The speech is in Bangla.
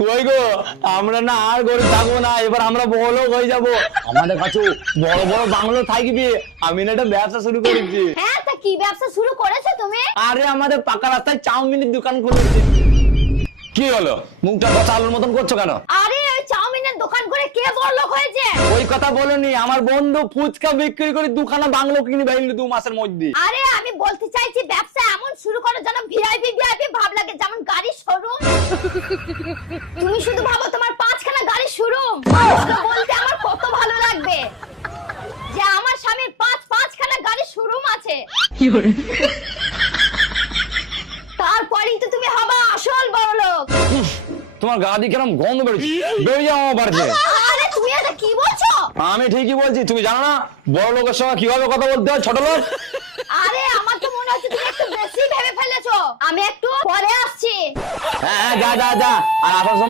কই গো, আমরা না আর গরিব থাকবো না, এবার আমরা বড়লোক হয়ে যাবো। আমাদের কাছে বড় বড় বাংলো থাকবে। আমি না একটা ব্যবসা শুরু করেছি। হ্যাঁ, তা কি ব্যবসা শুরু করেছো তুমি? আরে আমাদের পাকা রাস্তায় চাউমিনের দোকান খুলেছি। কি হলো, মুখটা কথা আলুর মতন করছো কেন? আরে ওই চাউমিনের দোকান করে কে বড়লোক হয়েছে? ওই কথা বলনি, আমার বন্ধু ফুচকা বিক্রি করে দুখানা বাংলো কিনে ফেললো 2 মাসের মধ্যে। আরে আমি বলতে চাইছি ব্যবসা এমন শুরু করো যেন ভিআইপি ভিআইপি ভাব লাগে, যেমন গাড়ির শোরুম। তুমি শুধু ভাবো তোমার 5খানা গাড়ির শোরুম, বলতে আমার কত ভালো লাগবে যে আমার স্বামীর 5খানা গাড়ির শোরুম আছে। তারপরেই তো তুমি হবা আসল বড়লোক। তোমার গা দিয়ে কিরম গন্ধ বেরোচ্ছে, বেরিয়ে যাও আমার বাড়িতে। আরে তুমি এটা কি বলছো? আমি ঠিকই বলছি, তুমি জানো না বড় লোকের সঙ্গে কিভাবে কথা বলতে হয় ছোট লোক? আরে আমার তো মনে হচ্ছে তুমি একটু বেশি ভেবে ফেলেছো। আমি একটু পরে আসছি। হ্যাঁ, যা যা যা, আর আসার সময়